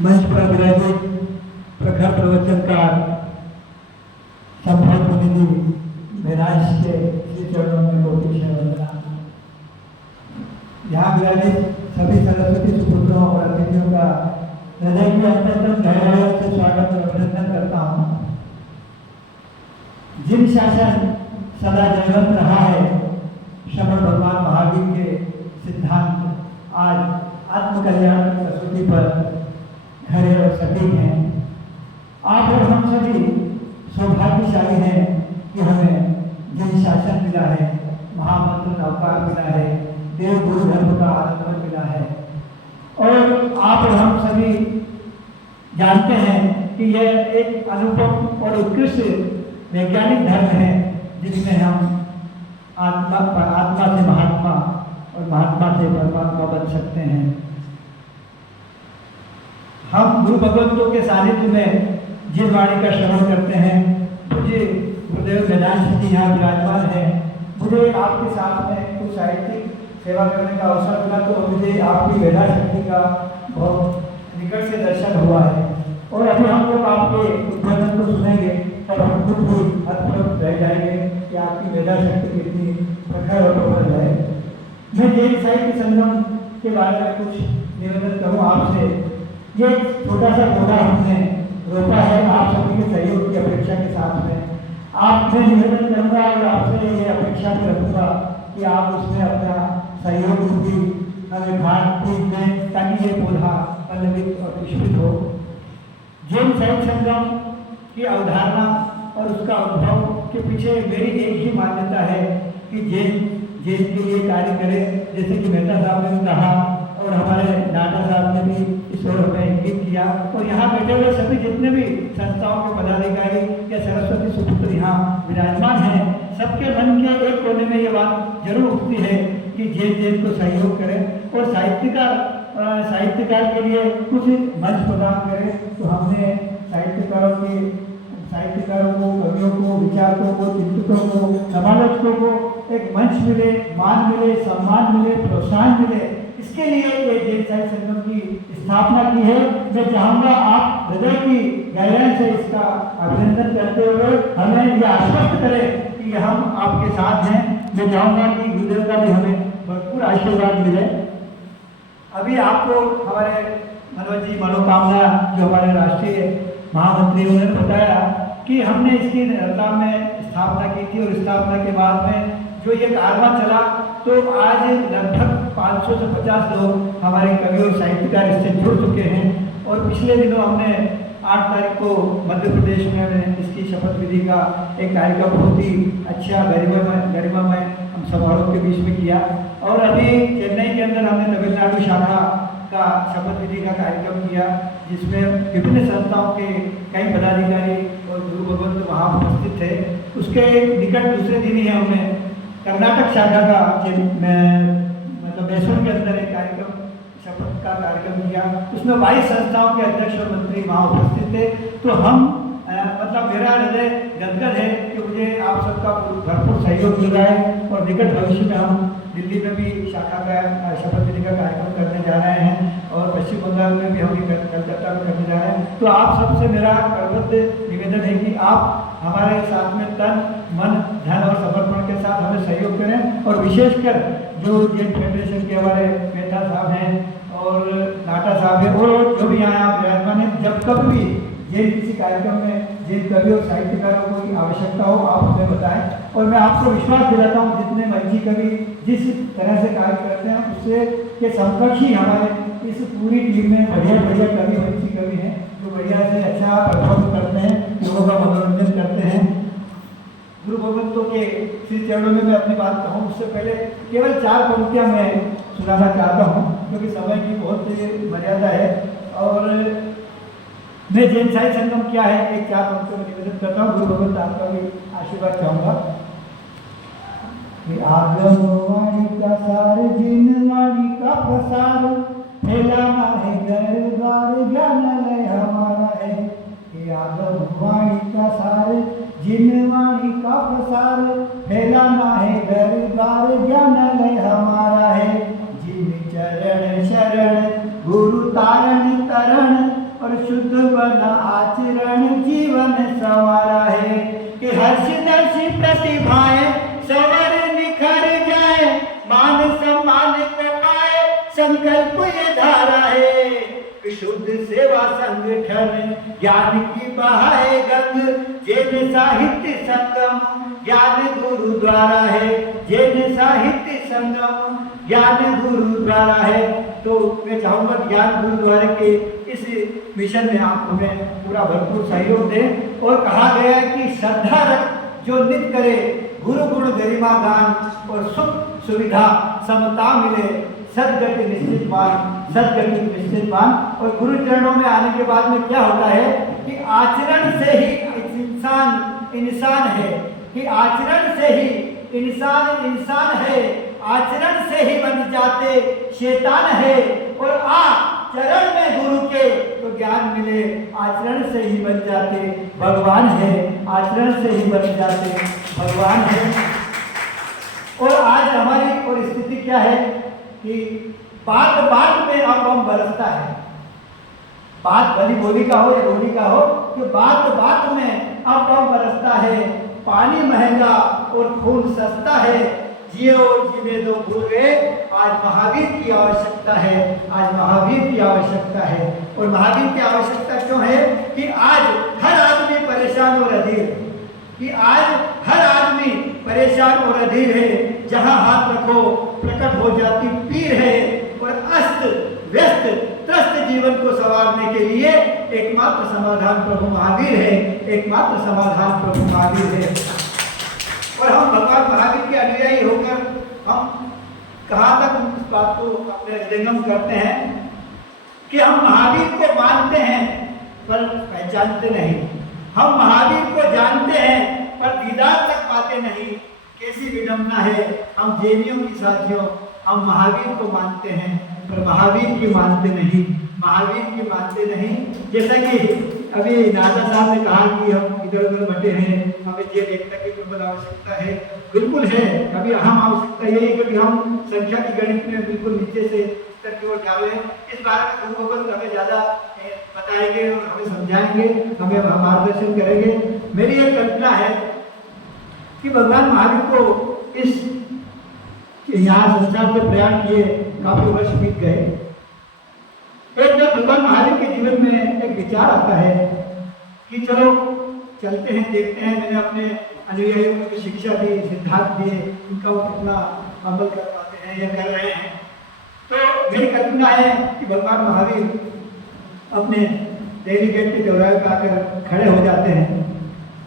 मंच पर विराजित प्रखर प्रवचनकार संभव प्रतिनिधि विनाश के श्री चरणों में कोटि वंदना। यहाँ विराजित सभी सरस्वती सुपुत्रों और अतिथियों का हृदय की अंतर्गत गहराई से स्वागत और अभिनंदन करता हूँ। जिन शासन सदा जयवंत रहा है, श्रमण भगवान महावीर के सिद्धांत आज आत्मकल्याण की कसौटी पर खरे और सटीक हैं। आप और हम सभी सौभाग्यशाली हैं कि हमें जिन शासन मिला है, महामंत्र अवतार मिला है, देव गुरु धर्म का आगमन मिला है, और आप और हम सभी जानते हैं कि यह एक अनुपम और उत्कृष्ट वैज्ञानिक धर्म है जिसमें हम आत्मा से महात्मा और महात्मा से परमात्मा बन सकते हैं। हम गुरु भगवंतों के सानिध्य में जिन वाणी का श्रवण करते हैं, मुझे गुरुदेव वेदांत जी यहाँ विराजमान है। मुझे आपके साथ में कुछ साहित्यिक सेवा करने का अवसर मिला तो मुझे आपकी वेदा शक्ति का बहुत निकट से दर्शन हुआ है। और अभी हम लोग आपके उद्बोधन को सुनेंगे और हम खुद भी अद्भुत रह जाएंगे कि आपकी वेदा शक्ति कितनी प्रखर और प्रबल है। मैं जैन साहित्य संगम के बारे में कुछ निवेदन करूँ आपसे। ये छोटा सा पौधा हमने रोपा है आप सभी के सहयोग की अपेक्षा के साथ में। आपसे निवेदन करूँगा और आपसे ये अपेक्षा भी रखूँगा कि आप उसमें अपना सहयोग भी हमें भाग दें ताकि ये पौधा पल्लवित और पुष्पित हो। जैन साहित्य संगम की अवधारणा और उसका उद्भव के पीछे मेरी एक ही मान्यता है कि जैन के लिए कार्य करें, जैसे कि मेहता साहब ने कहा और हमारे नाटा साहब ने भी इस ओर में इंगित किया। और यहाँ बैठे हुए सभी जितने भी संस्थाओं के पदाधिकारी या सरस्वती सुपुत्र यहाँ विराजमान हैं, सबके मन के एक कोने में ये बात जरूर उठती है कि जैन को सहयोग करें और साहित्यकार के लिए कुछ मंच प्रदान करें। तो हमने साहित्यकारों को, कवियों को, विचारकों को, चिंतकों को, समालोचकों को एक मंच मिले, मान मिले, सम्मान मिले, प्रोत्साहन मिले, इसके लिए ये जैन साहित्य संगम की स्थापना की है। मैं चाहूँगा आप हृदय की गहराई से इसका अभिनंदन करते हुए हमें यह आश्वस्त करें कि हम आपके साथ हैं। मैं चाहूँगा कि गुरुदेव का भी हमें भरपूर आशीर्वाद मिले। अभी आपको हमारे मनोज जी मनोकामना जो हमारे राष्ट्रीय महामंत्री उन्होंने बताया कि हमने इसकी रतलाम में स्थापना की थी और स्थापना के बाद में जो ये कारवां चला तो आज लगभग 500 से 50 लोग हमारे कवि और साहित्यकार इससे जुड़ चुके हैं। और पिछले दिनों हमने 8 तारीख को मध्य प्रदेश में इसकी शपथ विधि का एक कार्यक्रम बहुत ही अच्छा गरिमामय हम समारोह के बीच में किया। और अभी चेन्नई के अंदर हमने तमिलनाडु शाखा का शपथ विधि का कार्यक्रम किया जिसमें विभिन्न संस्थाओं के कई पदाधिकारी और गुरु भगवंत वहाँ उपस्थित थे। उसके निकट दूसरे दिन ही हमने कर्नाटक शाखा का मतलब मैसूर के अंदर एक कार्यक्रम शपथ का कार्यक्रम किया। उसमें 22 संस्थाओं के अध्यक्ष और मंत्री वहाँ उपस्थित थे। तो हम मतलब मेरा हृदय गदगद है कि मुझे आप सबका भरपूर सहयोग मिल रहा है और निकट भविष्य में हम दिल्ली में भी शाखा का शपथ विधि का कार्यक्रम करने जा रहे हैं और पश्चिम बंगाल में भी हम कलकत्ता में करने जा रहे हैं। तो आप सबसे मेरा करबद्ध निवेदन है कि आप हमारे साथ में तन मन धन और समर्पण के साथ हमें सहयोग करें। और विशेषकर जो जैन फेडरेशन के हमारे मेहता साहब हैं और नाटा साहब हैं और जो भी यहाँ विराजमान हैं, जब कभी भी जैन किसी कार्यक्रम में जैन कवि और साहित्यकारों की आवश्यकता हो आप हमें बताएं। और मैं आपको विश्वास दिलाता हूँ जितने मंची कवि जिस तरह से कार्य करते हैं उससे के समकक्ष ही हमारे इस पूरी टीम में बढ़िया कवि मंची कवि हैं जो बढ़िया से अच्छा परफॉर्म करते हैं, लोगों का मनोरंजन करते हैं। गुरु भगवंतों के श्री चरणों में मैं अपनी बात कहूँ उससे पहले केवल 4 पंक्तियाँ मैं सुनाना चाहता हूँ क्योंकि समय की बहुत मर्यादा है। और मैं जैन साहित्य संगम क्या है एक 4 पंक्तियों में निवेदन करता हूँ। गुरु भगवंत आपका भी आशीर्वाद चाहूँगा कि आगम वाणी का सार, जिन वाणी का प्रसार, फैलाना है घर द्वार, ज्ञानालय हमारा है। कि आगम वाणी का सार, जिन वाणी का प्रसार, फैलाना है घर द्वार, ज्ञानालय हमारा है। जिन चरण शरण गुरु तारण तरण, और शुद्ध बना आचरण जीवन संवारा है। कि हर्ष दर्शी प्रतिभाएं सवर निखर जाए, मान सम्मान को पाए संकल्प ये धारा है। शुद्ध सेवा संगठन ज्ञान की बहाए गंग, जैन साहित्य संगम ज्ञान गुरु द्वारा है। जैन साहित्य संगम ज्ञान गुरु द्वारा है। तो मैं चाहूंगा ज्ञान गुरुद्वारा के इस मिशन में आप हमें पूरा भरपूर सहयोग दें। और कहा गया है कि श्रद्धा रख जो नित्य करे, गुरु गुण गरिमा गान और सुख सुविधा समता मिले, सदगति निश्चितवान, सदगति निश्चितवान। और गुरु चरणों में आने के बाद में क्या होता है कि आचरण से ही इंसान है। कि आचरण से ही इंसान है, आचरण से ही बन जाते शैतान है। और चरण में गुरु के तो ज्ञान मिले, आचरण से ही बन जाते भगवान है, आचरण से ही बन जाते भगवान है। और आज हमारी और स्थिति क्या है कि बात बात में अब बम बरसता है। बात भली बोली का हो या बोली का हो, कि बात बात में अब बम बरसता है। पानी महंगा और खून सस्ता है, जियो जीने दो भूले, आज महावीर की आवश्यकता है, आज महावीर की आवश्यकता है। और महावीर की आवश्यकता क्यों है कि आज हर आदमी परेशान और अधीर, कि आज हर आदमी परेशान और अधीर है। जहां हाथ रखो प्रकट हो जाती पीर है। और अस्त व्यस्त त्रस्त जीवन को संवारने के लिए एकमात्र समाधान प्रभु महावीर है, एकमात्र समाधान प्रभु महावीर है। और हम भगवान महावीर के अनुयायी होकर हम कहाँ तक इस बात को अपने हृदयंगम करते हैं कि हम महावीर को मानते हैं पर पहचानते नहीं। हम महावीर को जानते हैं पर दीदार तक पाते नहीं। कैसी विडंबना है, हम जैनियों की साथियों, हम महावीर को मानते हैं पर महावीर की मानते नहीं, महावीर की मानते नहीं। जैसा कि अभी नाजा साहब ने कहा कि हम इधर उधर बटे हैं, हमें जैव एकता की प्रबल आवश्यकता है। बिल्कुल है, अभी अहम आवश्यकता यही है कि हम संख्या की गणित में बिल्कुल नीचे से स्तर की ओर जा रहे हैं। इस बारे में गुरु गोविंद हमें ज़्यादा बताएंगे और हमें समझाएंगे, हमें मार्गदर्शन करेंगे। मेरी एक कल्पना है कि भगवान महावीर को इस यहाँ संसार से प्रयाण किए काफी वर्ष बीत गए। एक जब भगवान महावीर के जीवन में एक विचार आता है कि चलो चलते हैं, देखते हैं। मैंने अपने अनुयायियों को शिक्षा दी, सिद्धांत दिए, उनका वो कितना अमल कर पाते हैं या कर रहे हैं। तो मेरी कल्पना है कि भगवान महावीर अपने डेली गेट के चौराहे पर आकर खड़े हो जाते हैं।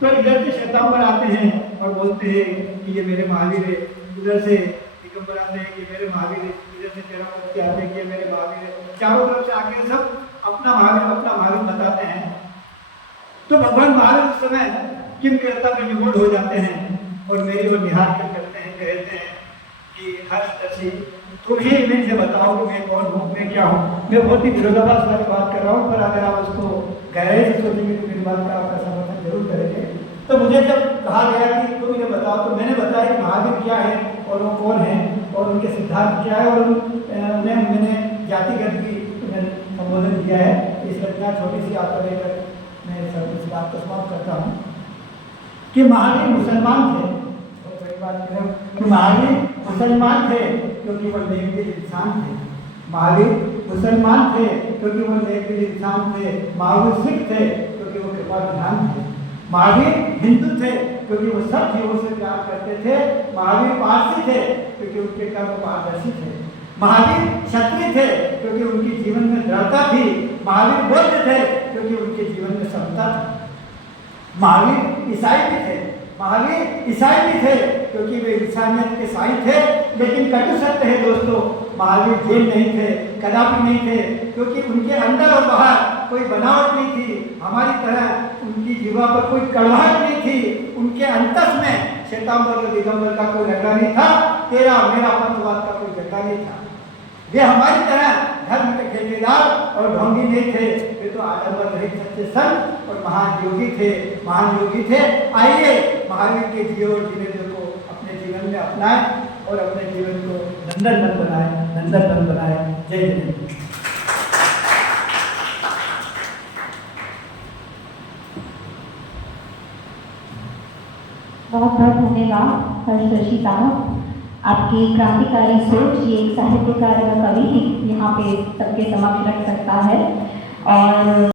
तो इधर से श्वेतांबर आते हैं और बोलते हैं कि ये मेरे महावीर है, उधर से दिगंबर आते हैं कि मेरे महावीर है, इधर से तेरापति आते हैं कि मेरे महावीर है। चारों तरफ से आके सब अपना महावीर बताते हैं। तो भगवान महावीर उस समय किम करता में निगूढ़ हो जाते हैं और मेरी ओर निहार कर करते हैं, कहते हैं कि हर्ष तुम ही मुझे बताओ कि मैं कौन हूँ, मैं क्या हूँ। मैं बहुत ही विरोधाभास वाली बात कर रहा हूँ, पर अगर आप उसको गहराई से सोचेंगे तो मेरी बात का आपका समर्थन जरूर करेंगे। तो मुझे जब कहा गया कि तुम मुझे बताओ, तो मैंने बताया कि महावीर क्या है और वो कौन है और उनके सिद्धांत क्या है। और उन्हें मैंने जातिगत भी संबोधन किया है। इस रचना छोटी सी आपको लेकर मैं इस बात को समाप्त करता हूँ कि महावीर मुसलमान थे। बहुत बड़ी बात करें कि महावीर मुसलमान थे क्योंकि वो नेकदिल इंसान थे। महावीर मुसलमान थे क्योंकि वो नेकदिल इंसान थे। महावीर सिख थे क्योंकि वो कृपा विधान थे। महावीर हिंदू थे क्योंकि वो सब जीवों से प्यार करते थे। महावीर पारसी थे क्योंकि उनके कर्म पारदर्शी थे। महावीर क्षत्रिय थे क्योंकि उनकी जीवन में दृढ़ता थी। महावीर बौद्ध थे क्योंकि उनके जीवन में समता थी। महावीर ईसाई भी थे, महावीर ईसाई भी थे क्योंकि वे इंसानियत के साई थे। लेकिन कटु सत्य है दोस्तों, महावीर जेल नहीं थे, कदापि नहीं थे, क्योंकि उनके अंदर और बाहर कोई बनावट नहीं थी। हमारी तरह उनकी जीवा पर कोई कड़वाहट नहीं थी। उनके अंतस में श्वेतांबर और दिगंबर का कोई झगड़ा नहीं था, तेरा मेरा पंथवाद का कोई झगड़ा नहीं था। वे हमारी तरह धर्म के ठेकेदार और ढोंगी नहीं थे। वे तो आडंबर रहित सच्चे संत और महान योगी थे, महान योगी थे। आइए महावीर के जियो और जीने को अपने जीवन में अपनाएं और अपने जीवन को नंदनवन बनाएं, नंदनवन बनाएं। जय हिंद। बहुत बहुत धन्यवाद हर्ष ऋषि साहब। आपकी क्रांतिकारी सोच ये एक साहित्यकार व कवि यहाँ पे सबके समक्ष रख सकता है। और